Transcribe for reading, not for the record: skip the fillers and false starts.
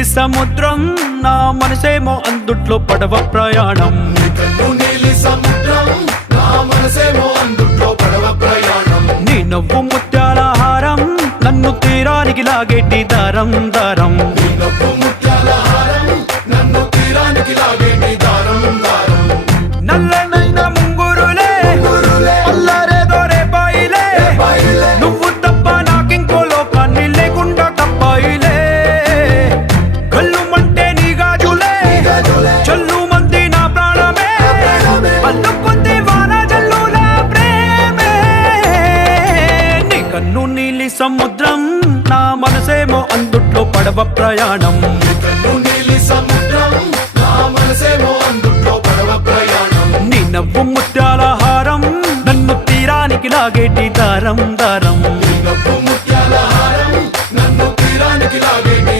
నీలి సముద్రం నా మనసేమో అందుట్లో పడవ ప్రయాణం. నీలి సముద్రం నా మనసేమో అందుట్లో పడవ ప్రయాణం. నీ నవ్వు ముత్యాల హారం నన్ను తీరానికి లాగేటి దారం దారం. నీ నవ్వు ముత్యాల హారం నన్ను తీరానికి లాగేటి దారం దారం. నల్లనైన ముంగురులే అల్లారేదో రేపాయిలే, నువ్వు తప్ప నాకింకో లోకాన్ని లేకుండా తప్పాయిలే. కళ్ళు మంటే నీ గాజులే చల్లు మంది నా ప్రాణమే, అల్లుకుంది వాన జల్లుల ప్రేమే. నీ కన్ను నీలి సముద్రం నా మనసేమో అందుట్లో పడవ ప్రయాణం. నీలి సముద్రం నా మనసేమో అందుట్లో పడవ ప్రయాణం. నీ నవ్వు ముత్యాల హారం నన్ను తీరానికి లాగేటి దారం దారం. నీ నవ్వు ముత్యాల హారం నన్ను తీరానికి లాగేటి